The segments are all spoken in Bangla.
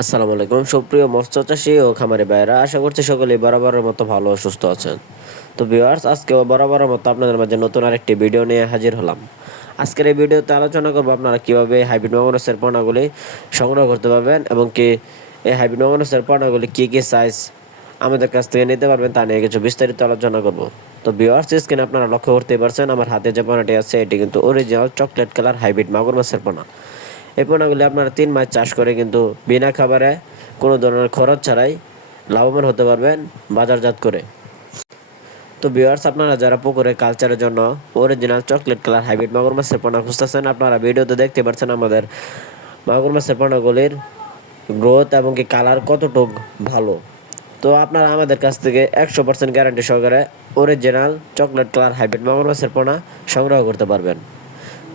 আসসালামু আলাইকুম সুপ্রিয় মৎস্য চাষী ও খামারি ভাইয়েরা, আশা করছি সকলেই বরাবরের মতো ভালো ও সুস্থ আছেন। তো ভিউয়ার্স, আজকেও বরাবরের মতো আপনাদের মাঝে নতুন আরেকটি ভিডিও নিয়ে হাজির হলাম। আজকের এই ভিডিওতে আলোচনা করবো আপনারা কিভাবে হাইব্রিড ম্যাঙ্গোরসের পোনাগুলি সংগ্রহ করতে পারবেন এবং কি এই হাইব্রিড ম্যাঙ্গোরসের পোনাগুলি কী সাইজ আমাদের কাছ থেকে নিতে পারবেন তা নিয়ে কিছু বিস্তারিত আলোচনা করব। তো ভিউয়ার্স, স্ক্রিনে আপনারা লক্ষ্য করতেই পারছেন আমার হাতে যে পোনাটি আছে এটি কিন্তু অরিজিনাল চকলেট কালার হাইব্রিড মাগুর মাছের পোনা। এই পোনাগুলি আপনারা 3 মাস চাষ করে কিন্তু বিনা খাবারে কোনো ধরনের খরচ ছাড়াই লাভবান হতে পারবেন বাজারজাত করে। তো ভিউয়ার্স, আপনারা যারা পুকুরে কালচারের জন্য অরিজিনাল চকলেট কালার হাইব্রিড মাগুর মাছের পোনা খুঁজতেছেন, আপনারা ভিডিওতে দেখতে পাচ্ছেন আমাদের মাগুর মাছের পোনাগুলির গ্রোথ এবং কি কালার কতটুক ভালো। তো আপনারা আমাদের কাছ থেকে 100% গ্যারান্টি সহকারে অরিজিনাল চকলেট কালার হাইব্রিড মাগুর মাছের পোনা সংগ্রহ করতে পারবেন।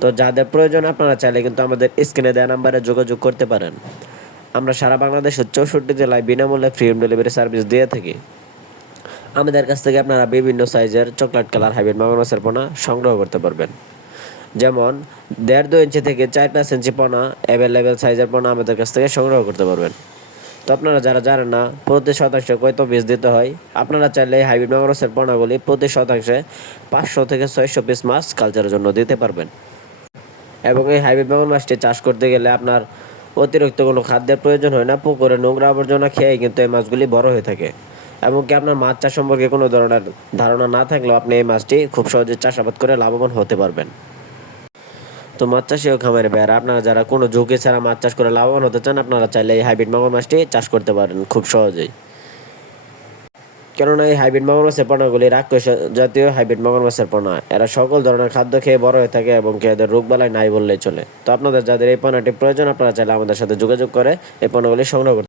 তো যাদের প্রয়োজন আপনারা চাইলে কিন্তু আমাদের স্ক্রিনে দেওয়া নাম্বারে যোগাযোগ করতে পারেন। আমরা সারা বাংলাদেশের 64 জেলায় বিনামূল্যে ফ্রি হোম ডেলিভারি সার্ভিস দিয়ে থাকি। আমাদের কাছ থেকে আপনারা বিভিন্ন সাইজের চকলেট কালার হাইব্রিড মাগুর মাছের পোনা সংগ্রহ করতে পারবেন। যেমন 1.5-2 ইঞ্চি থেকে 4-5 ইঞ্চি পোনা অ্যাভেলেবেল সাইজের পোনা আমাদের কাছ থেকে সংগ্রহ করতে পারবেন। তো আপনারা যারা জানেন না প্রতি শতাংশে কত পিস দিতে হয়, আপনারা চাইলে হাইব্রিড মাগুর মাছের পোনাগুলি প্রতি শতাংশে 500 থেকে 600 পিস মাছ কালচারের জন্য দিতে পারবেন। এবং এই হাইব্রিড মাগুর মাছটি চাষ করতে গেলে আপনার অতিরিক্ত কোনো খাদ্যের প্রয়োজন হয় না। পুকুরে নোংরা আবর্জনা খেয়ে কিন্তু এই মাছগুলি বড় হয়ে থাকে। এমনকি আপনার মাছ চাষ সম্পর্কে কোনো ধরনের ধারণা না থাকলেও আপনি এই মাছটি খুব সহজে চাষাবাদ করে লাভবান হতে পারবেন। তো মাছ চাষি ও খামারি ভাইয়েরা, আপনারা যারা কোনো ঝুঁকি ছাড়া মাছ চাষ করে লাভবান হতে চান, আপনারা চাইলে এই হাইব্রিড মাগুর মাছটি চাষ করতে পারেন খুব সহজেই। কেননা এই হাইব্রিড মাগুর মাছের পোনাগুলি রাক্ষস জাতীয় হাইব্রিড মাগুর মাছের পোনা। এরা সকল ধরনের খাদ্য খেয়ে বড় হয়ে থাকে এবং এদের রোগবালাই নাই বললেই চলে। তো আপনাদের যাদের এই পোনাটি প্রয়োজন, আপনারা চাইলে আমাদের সাথে যোগাযোগ করে এই পোনাগুলি সংগ্রহ করতে